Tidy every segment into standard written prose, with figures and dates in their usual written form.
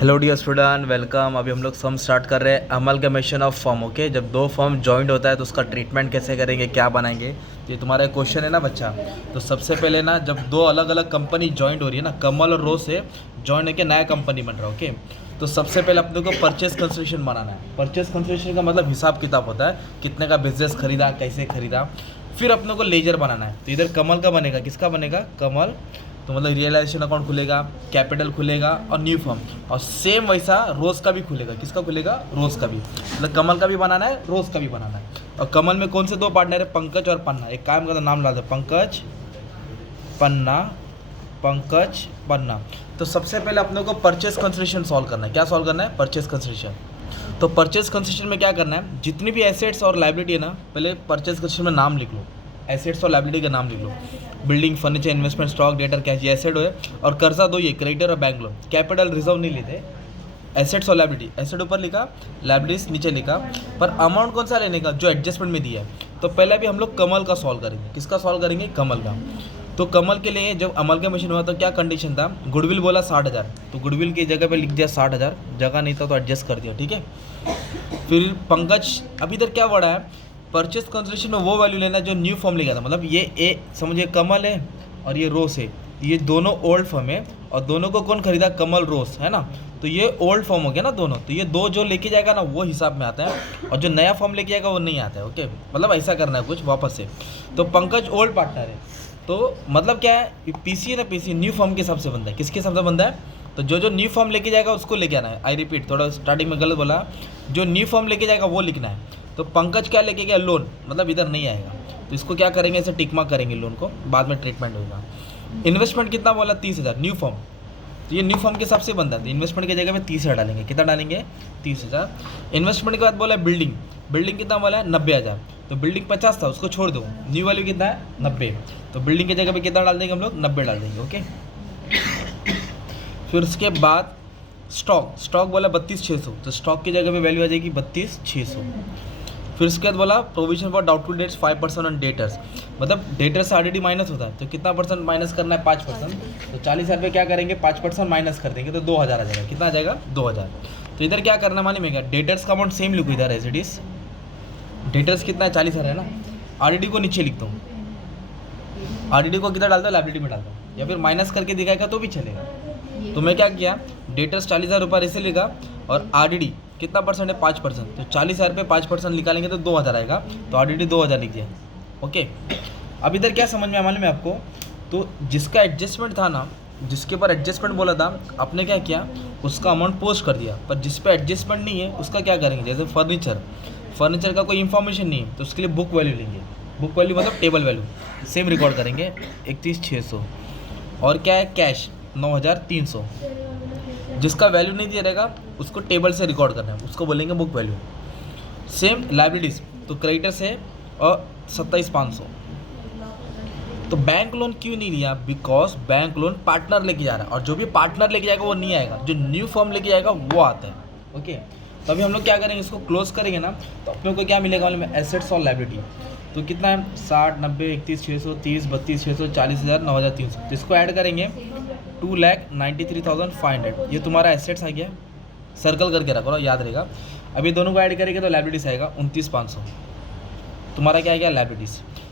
Hello dear student, welcome. अभी हम लोग सम स्टार्ट कर रहे हैं अमलगमेशन ऑफ फर्म। ओके, जब दो फर्म जॉइंट होता है तो उसका ट्रीटमेंट कैसे करेंगे, क्या बनाएंगे, ये तुम्हारा क्वेश्चन है ना बच्चा। तो सबसे पहले ना, जब दो अलग अलग कंपनी जॉइंट हो रही है ना, कमल और रोज से जॉइंट होकर नया कंपनी बन रहा है। ओके, तो सबसे पहले अपने को परचेस कंसिडरेशन बनाना है। परचेस कंसिडरेशन का मतलब हिसाब किताब होता है, कितने का बिजनेस खरीदा, कैसे खरीदा। फिर अपने को लेजर बनाना है। तो इधर कमल का बनेगा, किसका बनेगा, कमल। तो मतलब रियलाइजेशन अकाउंट खुलेगा, कैपिटल खुलेगा और न्यू फर्म। और सेम वैसा रोज़ का भी खुलेगा। किसका खुलेगा, रोज़ का भी। मतलब कमल का भी बनाना है, रोज़ का भी बनाना है। और कमल में कौन से दो पार्टनर है, पंकज और पन्ना। एक काम करता, नाम डाल दो, पंकज पन्ना, पंकज पन्ना। तो सबसे पहले अपने को परचेस कंसिडरेशन सॉल्व करना है। क्या सॉल्व करना है, परचेस कंसिडरेशन। तो परचेस कंसिडरेशन में क्या करना है, जितनी भी एसेट्स और लाइबिलिटी है ना, पहले परचेस कंसिडरेशन में नाम लिख लो। एसेट्स और लाइबिलिटी का नाम लिख लो। Building, furniture, investment, stock, debtor, cash, ये एसेट है। और कर्जा दो, ये क्रेडिटर और बैंक लोन। कैपिटल रिजर्व नहीं लेते। एसेट्स और लाइबिलिटी, एसेट ऊपर लिखा, लाइबिलिटीज नीचे लिखा। पर अमाउंट कौन सा लेने का, जो एडजस्टमेंट में दिया है। तो पहले भी हम लोग कमल का सॉल्व करेंगे। किसका सॉल्व करेंगे, कमल का। तो कमल के लिए जब अमलगमेशन हुआ तो क्या कंडीशन था, गुडविल बोला 60,000। तो गुडविल की जगह पे लिख दिया 60,000, जगह नहीं था तो एडजस्ट कर दिया, ठीक है। फिर पंकज, अभी इधर क्या बढ़ा है, परचेस कंसिडरेशन में वो वैल्यू लेना जो न्यू फॉर्म ले गया था। मतलब ये ए समझिए, कमल है और ये रोस है। ये दोनों ओल्ड फॉर्म है और दोनों को कौन खरीदा, कमल रोस, है ना। तो ये ओल्ड फॉर्म हो गया ना दोनों। तो ये दो जो लेके जाएगा ना वो हिसाब में आता है, और जो नया फॉर्म लेके जाएगा वो नहीं आता है। ओके, मतलब ऐसा करना है कुछ वापस से। तो पंकज ओल्ड पार्टनर है, तो मतलब क्या है, पीसी है ना, पीसी न्यू फॉर्म के हिसाब से बनता है। किसके हिसाब से बनता है, तो जो न्यू फॉर्म लेके जाएगा उसको लेके आना है। आई रिपीट, थोड़ा स्टार्टिंग में गलत बोला, जो न्यू फॉर्म लेके जाएगा वो लिखना है। तो पंकज क्या लेके गया, लोन, मतलब इधर नहीं आएगा। तो इसको क्या करेंगे, ऐसे टिक मार्क करेंगे, लोन को बाद में ट्रीटमेंट होगा। इन्वेस्टमेंट कितना बोला, 30,000, न्यू फॉर्म। तो ये न्यू फॉर्म के हिसाब से बनता है। तो इन्वेस्टमेंट की जगह पे 30,000 डालेंगे। कितना डालेंगे, 30,000। इन्वेस्टमेंट के बाद बोला बिल्डिंग, बिल्डिंग कितना बोला है, 90,000। तो बिल्डिंग 50 था, उसको छोड़ दो, न्यू वैल्यू कितना है, 90। तो बिल्डिंग की जगह पे कितना डाल देंगे हम लोग, 90 डाल देंगे। ओके, फिर उसके बाद स्टॉक, स्टॉक बोला 32,600। तो स्टॉक की जगह पे वैल्यू आ जाएगी 32,600। फिर उसके बाद बोला provision for doubtful debts 5% on debtors. मतलब डेटर से ऑलरेडी माइनस होता है, तो कितना परसेंट माइनस करना है, 5%। तो 40,000 पे क्या करेंगे, 5% माइनस कर देंगे, तो 2,000 आ जाएगा। कितना आ जाएगा, 2,000। तो इधर क्या करना मालूम है क्या, डेटर्स का अमाउंट सेम लिखो इधर एज इट इज। डेटर्स कितना है, 40,000 है ना। आरडीडी को नीचे लिखता हूँ, आरडीडी को कितना डालता हूँ, लाइबिलिटी में डालता हूँ, या फिर माइनस करके दिखाएगा तो भी चलेगा। तो मैं क्या किया, डेटर्स 40,000 रुपये ऐसे लिखा, और आरडीडी कितना परसेंट है, 5%। तो 40,000 पे 5% निकालेंगे तो 2,000 आएगा। तो आरडीडी 2,000 लिख दिया। ओके, अब इधर क्या समझ में आया मालूम है आपको, तो जिसका एडजस्टमेंट था ना, जिसके ऊपर एडजस्टमेंट बोला था, आपने क्या किया, उसका अमाउंट पोस्ट कर दिया। पर जिस पे एडजस्टमेंट नहीं है उसका क्या करेंगे, जैसे फर्नीचर, फर्नीचर का कोई इन्फॉर्मेशन नहीं है तो उसके लिए बुक वैल्यू लेंगे। बुक वैल्यू मतलब टेबल वैल्यू, सेम रिकॉर्ड करेंगे 31,600। और क्या है, कैश 9,300। जिसका वैल्यू नहीं दिया रहेगा उसको टेबल से रिकॉर्ड करना है, उसको बोलेंगे बुक वैल्यू। सेम लाइबिलिटीज, तो क्रेडिटर्स है और 27,500। तो बैंक लोन क्यों नहीं लिया, बिकॉज बैंक लोन पार्टनर लेके जा रहा है, और जो भी पार्टनर लेके जाएगा वो नहीं आएगा, जो न्यू फर्म लेके जाएगा वो आता है। ओके, तो अभी हम लोग क्या करेंगे, इसको क्लोज करेंगे ना, तो अपने को क्या मिलेगा मालूम है, एसेट्स और लाइबिलिटी। तो कितना है, 60, 90, 31,600, 30, 32,600, 40,000, 9,300। तो इसको ऐड करेंगे, 2,93,500। ये तुम्हारा एसेट्स आ गया, सर्कल करके रखो, याद रहेगा। अभी दोनों को ऐड करेंगे तो लाइबिलिटीज आएगा 29,500। तुम्हारा क्या आएगा, लाइबिलिटीज।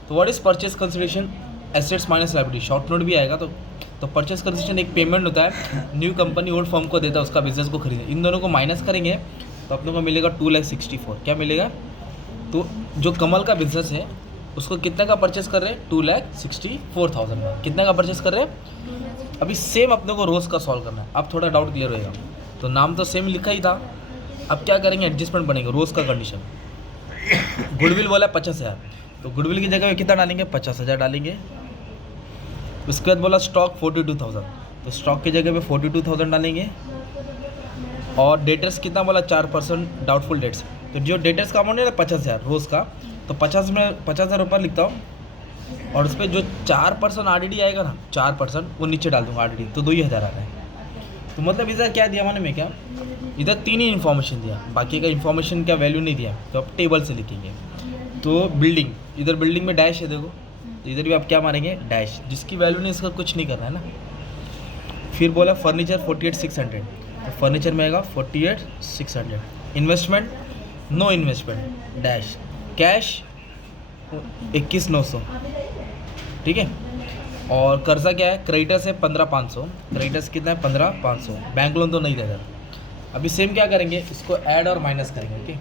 तो what is purchase consideration, assets minus liability, short note भी आएगा। तो परचेस कंसिडरेशन एक पेमेंट होता है, न्यू कंपनी ओल्ड फर्म को देता है उसका बिजनेस को खरीदे। इन दोनों को माइनस करेंगे तो अपने को मिलेगा 2,64,000। क्या मिलेगा, तो जो कमल का बिजनेस है उसको कितने का परचेस कर रहे हैं, 2,64,000 में। कितने का परचेस कर रहे हैं। अभी सेम अपने को रोज़ का सॉल्व करना है, अब थोड़ा डाउट क्लियर होएगा। तो नाम तो सेम लिखा ही था, अब क्या करेंगे, एडजस्टमेंट बनेगा रोज़ का कंडीशन। गुडविल बोला 50,000, तो गुडविल की जगह कितना डालेंगे, 50,000 डालेंगे। उसके बाद बोला स्टॉक 42,000, तो स्टॉक की जगह पे 42,000 डालेंगे। और डेटर्स कितना बोला, 4% डाउटफुल डेट्स। तो जो डेटर्स का अमाउंट है ना 50,000 रोज़ का, तो 50,000 रुपये लिखता हूँ। और उस पर जो 4% आरडीडी आएगा ना, 4% वो नीचे डाल दूँगा आरडीडी, तो 2,000 आ रहा है। तो मतलब इधर क्या दिया माने में, क्या इधर 3 ही इन्फॉर्मेशन दिया, बाकी का इन्फॉर्मेशन का वैल्यू नहीं दिया। तो अब टेबल से लिखेंगे। तो बिल्डिंग, इधर बिल्डिंग में डैश है देखो, तो इधर भी आप क्या मारेंगे, डैश। जिसकी वैल्यू नहीं इसका कुछ नहीं करना है ना। फिर बोला फर्नीचर 48,600, तो फर्नीचर में आएगा 48,600। Investment no investment dash, cash 21,900, ठीक है। और कर्जा क्या है, क्रेडिटर्स है 15,500, क्रेडिटर्स कितना है 15,500, बैंक लोन तो नहीं देगा। अभी सेम क्या करेंगे, इसको ऐड और माइनस करेंगे, ओके।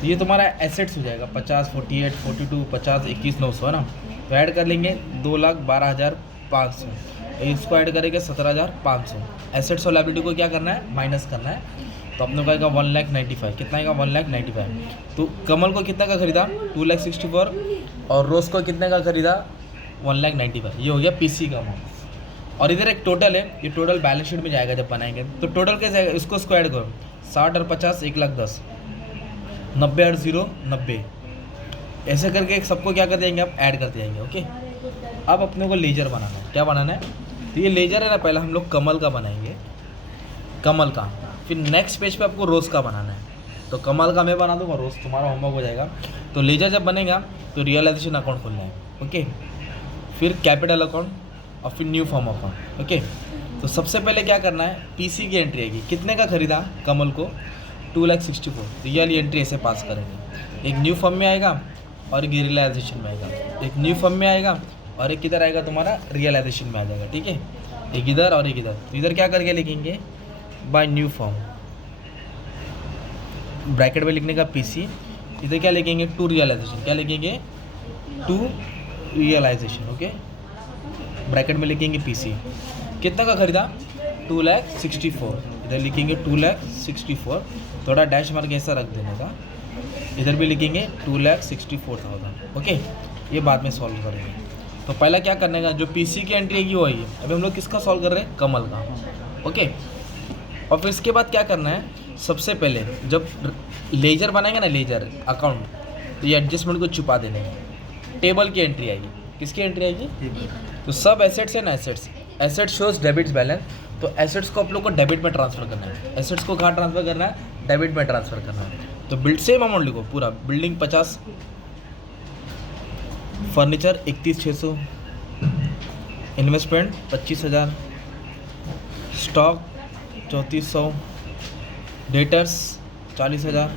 तो ये तुम्हारा एसेट्स हो जाएगा 50, 48, 42, 50, 21,900 है ना। तो ऐड कर लेंगे 2,12,500, इसको ऐड करेंगे 17,500। एसेट्स और लायबिलिटी को क्या करना है, माइनस करना है। तो अपने को आएगा 1,95,000, कितना आएगा 1,95,000। तो कमल को कितना का खरीदा 2,64,000 और रोज को कितने का खरीदा 1,95,000। ये हो गया पीसी का अमाउंट। और इधर एक टोटल है, ये टोटल बैलेंस शीट में जाएगा जब बनाएंगे। तो टोटल कैसे आएगा, इसको ऐड करो 60 और 50 1,10,000, 90 और 0 90, ऐसे करके सबको क्या कर देंगे आप ऐड करते जाएंगे, ओके। अब अपने को लेजर बनाना है, क्या बनाना है, तो ये लेजर है ना, पहले हम लोग कमल का बनाएंगे, कमल का। फिर नेक्स्ट पेज पे आपको रोज़ का बनाना है। तो कमल का मैं बना दूँगा, रोज़ तुम्हारा होमवर्क हो जाएगा। तो लेजर जब बनेगा तो रियलाइजेशन अकाउंट खोलना है, ओके। फिर कैपिटल अकाउंट और फिर न्यू फॉर्म अकाउंट, ओके। तो सबसे पहले क्या करना है, पीसी की एंट्री आएगी, कितने का खरीदा कमल को 2,64,000। तो ये वाली एंट्री ऐसे पास करेंगे, एक न्यू फॉर्म में आएगा और एक रियलाइजेशन में आएगा, एक न्यू फॉर्म में आएगा और एक किधर आएगा तुम्हारा रियलाइजेशन में आ जाएगा, ठीक है। एक इधर और एक इधर। तो इधर क्या करके लिखेंगे, बाय न्यू फॉर्म, ब्रैकेट में लिखने का पीसी, इधर क्या लिखेंगे टू रियलाइजेशन, क्या लिखेंगे टू रियलाइजेशन, ओके। ब्रैकेट में लिखेंगे पीसी, कितना का खरीदा 2,64,000, इधर लिखेंगे 2,64,000, थोड़ा डैश मार के ऐसा रख देने का। इधर भी लिखेंगे 2,64,000, ओके। ये बाद में सॉल्व करेंगे। तो पहला क्या करने का, जो पीसी की एंट्री है वो है। अभी हम लोग किसका सॉल्व कर रहे हैं, कमल का, ओके। और फिर इसके बाद क्या करना है, सबसे पहले जब लेजर बनाएंगे ना, लेजर अकाउंट, तो ये एडजस्टमेंट को छुपा देने का, टेबल की एंट्री आएगी, किसकी एंट्री आएगी, तो सब एसेट्स है ना, एसेट शोज डेबिट्स बैलेंस। तो एसेट्स को आप लोग को डेबिट में ट्रांसफर करना है। एसेट्स को कहाँ ट्रांसफर करना है, डेबिट में ट्रांसफर करना है। तो बिल्ड सेम अमाउंट लिखो पूरा, building 50, furniture 31,600, investment 25,000, stock 3400, debtors 40,000,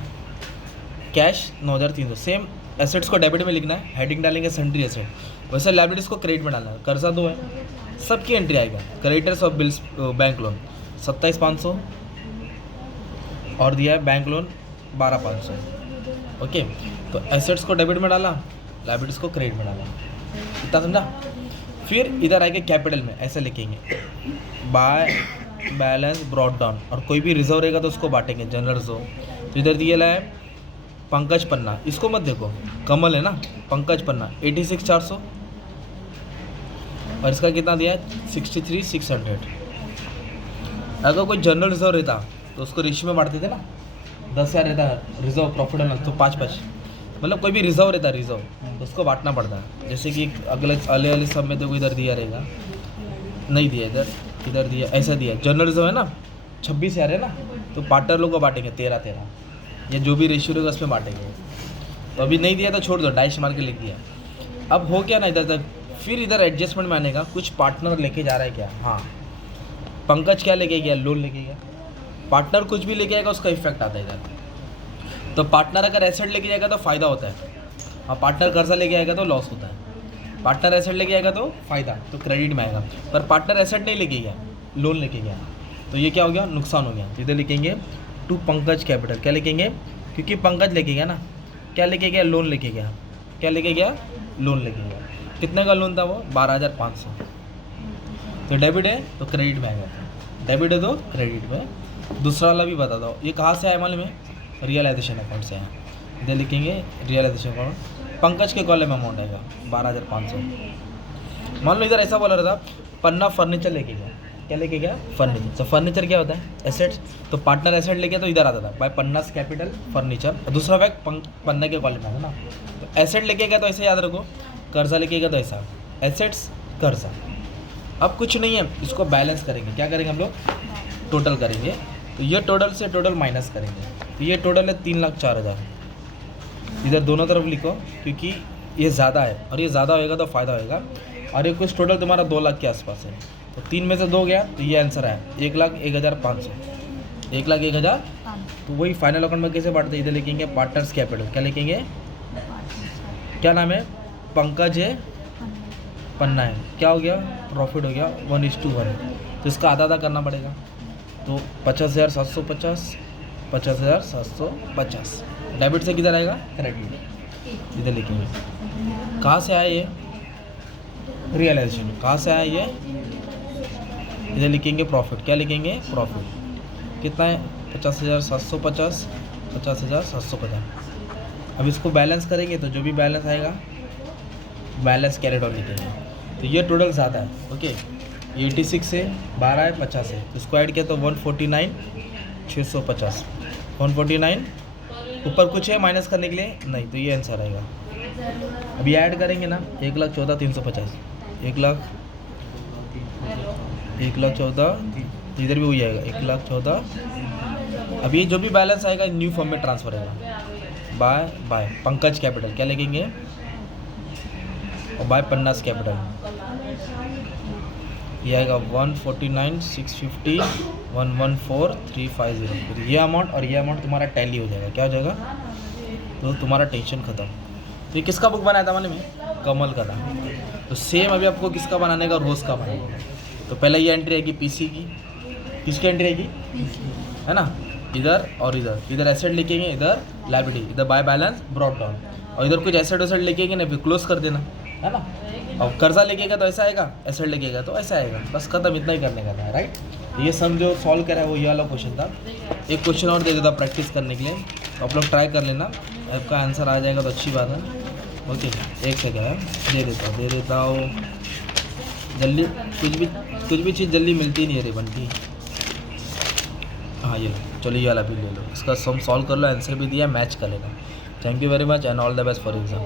cash 9,300। Same assets को डेबिट में लिखना है, हेडिंग डालेंगे सेंट्री एसेट, वैसे लायबिलिटीज़ को क्रेडिट में डालना है। कर्जा 2 है, सबकी एंट्री आएगा, क्रेडिटर्स और बिल्स बैंक लोन 27,500 और दिया है बैंक लोन 12,500, ओके। तो एसेट्स को डेबिट में डाला, लायबिलिटीज़ को क्रेडिट में डाला, इतना समझा। फिर इधर आएंगे कैपिटल में, ऐसे लिखेंगे बाय बैलेंस ब्रॉट डाउन, और कोई भी रिजर्व रहेगा तो उसको बांटेंगे, जनरल रिजर्व। तो इधर दिया है पंकज पन्ना, इसको मत देखो, कमल है ना, पंकज पन्ना 86,400 और इसका कितना दिया है 63,600। अगर कोई जनरल रिजर्व रहता तो उसको रेशियो में बांटते थे ना, 10,000 रहता रिजर्व प्रॉफिट एंड लॉस तो 5-5, मतलब कोई भी रिजर्व रहता है रिजर्व तो उसको बांटना पड़ता है। जैसे कि अगले वाले सब में तो इधर दिया रहेगा, नहीं दिया इधर दिया, ऐसा दिया। जनरल रिजर्व है ना 26,000 है ना, तो पार्टनर लोग को बांटेंगे 13-13, या जो भी रेशियो रहेगा उसमें बांटेंगे। तो अभी नहीं दिया तो छोड़ दो, डैश मार के लिख दिया। अब हो क्या ना इधर तक, फिर इधर एडजस्टमेंट में आने का, कुछ पार्टनर लेके जा रहा है क्या, हाँ पंकज क्या लेके गया, लोन लेके गया। पार्टनर कुछ भी लेके आएगा उसका इफेक्ट आता है इधर। तो पार्टनर अगर एसेट लेके जाएगा तो फ़ायदा होता है, और पार्टनर कर्जा लेके आएगा तो लॉस होता है। पार्टनर एसेट लेके आएगा तो फ़ायदा, तो क्रेडिट में आएगा। पर पार्टनर एसेट नहीं लेके गया, लोन लेके गया, तो ये क्या हो गया, नुकसान हो गया। इधर लिखेंगे टू पंकज कैपिटल, क्या लिखेंगे, क्योंकि पंकज लेके गया ना, क्या लेके गया, लोन लेके गया, क्या लेके गया, लोन लेके गया। कितने का लोन था वो 12,500। तो डेबिट है तो क्रेडिट में आएगा, डेबिट है तो क्रेडिट में। दूसरा वाला भी बता दो, ये कहाँ से आया मालूम है, रियलाइजेशन अकाउंट से आया। इधर लिखेंगे रियलाइजेशन अकाउंट, पंकज के कॉलम में अमाउंट आएगा 12,500। मान लो इधर ऐसा बोला रहा था पन्ना फर्नीचर लेके गया, क्या लेके गया, फर्नीचर। तो फर्नीचर क्या होता है, एसेट्स। तो पार्टनर एसेट लेके तो इधर आता था बाय पन्नास कैपिटल फर्नीचर, दूसरा बैग पन्ना के कॉलम में है ना। तो एसेट लेके गया तो ऐसे याद रखो, कर्जा लेके गया तो ऐसा, एसेट्स कर्जा। अब कुछ नहीं है, इसको बैलेंस करेंगे, क्या करेंगे हम लोग, टोटल करेंगे। तो ये टोटल से टोटल माइनस करेंगे, तो ये टोटल है 3,04,000। इधर दोनों तरफ लिखो, क्योंकि ये ज़्यादा है और ये ज़्यादा होएगा तो फ़ायदा होएगा। और ये कुछ टोटल तुम्हारा 2 लाख के आसपास है, तो 3 में से 2 गया तो ये आंसर है 1,01,500। 1,01,000। तो वही फाइनल अकाउंट में कैसे बांटते हैं, इधर लिखेंगे पार्टनर्स कैपिटल, क्या लिखेंगे, क्या नाम है, पंकज है, पन्ना है, क्या हो गया, प्रॉफिट हो गया 1:1। तो इसका आधा आधा करना पड़ेगा। तो 50,750, 50,750 डेबिट से किधर आएगा, क्रेडिट, इधर लिखेंगे। कहाँ से आया ये, रियलाइजेशन, कहाँ से आया ये, इधर लिखेंगे प्रॉफिट, क्या लिखेंगे, प्रॉफिट कितना है, 50,750, 50,750। अब इसको बैलेंस करेंगे तो जो भी बैलेंस आएगा बैलेंस कैरेट ऑन लिखेंगे। तो ये टोटल ज़्यादा है, ओके, 86 से 12 है, 50 है, तो इसको ऐड किया तो 149,650, 149। ऊपर कुछ है माइनस करने के लिए, नहीं, तो ये आंसर आएगा। अभी ऐड करेंगे ना, 1,14,350, 1,14,000, इधर भी वही आएगा 1,14,000। अब ये जो भी बैलेंस आएगा न्यू फॉर्म में ट्रांसफर आएगा, बाय पंकज कैपिटल, क्या लिखेंगे, और बाय पन्नास कैपिटल, ये आएगा 149,650, 114,350। फिर ये अमाउंट और ये अमाउंट तुम्हारा टैली हो जाएगा, क्या हो जाएगा, तो तुम्हारा टेंशन खत्म। ये किसका बुक बनाया था मैंने, कमल का था। तो सेम अभी आपको किसका बनाने का, रोज़ का बनाने। तो पहले ये एंट्री आएगी पीसी की, किसकी एंट्री आएगी, है ना, इधर और इधर एसेट लिखेंगे, इधर लायबिलिटी, इधर बाय बैलेंस ब्रॉट डाउन, और इधर कुछ एसेट वेसेट लिखेंगे ना, फिर क्लोज कर देना, है ना। और कर्जा लिखेगा तो ऐसा आएगा, एसेट लिखेगा तो ऐसा आएगा, बस खत्म, इतना ही करने का था, राइट। ये सम जो सॉल्व करा है वो ये वाला क्वेश्चन था। एक क्वेश्चन और दे देता प्रैक्टिस करने के लिए, तो आप लोग ट्राई कर लेना, आपका आंसर आ जाएगा तो अच्छी बात है, ओके। एक सेकेंड है, दे देता हूँ जल्दी, कुछ भी चीज़ जल्दी मिलती नहीं है रे बनती। हाँ ये लो, चलो ये वाला भी ले लो, इसका सम सॉल्व कर लो, आंसर भी दिया, मैच कर लेना। Thank you very much and all the best for exam.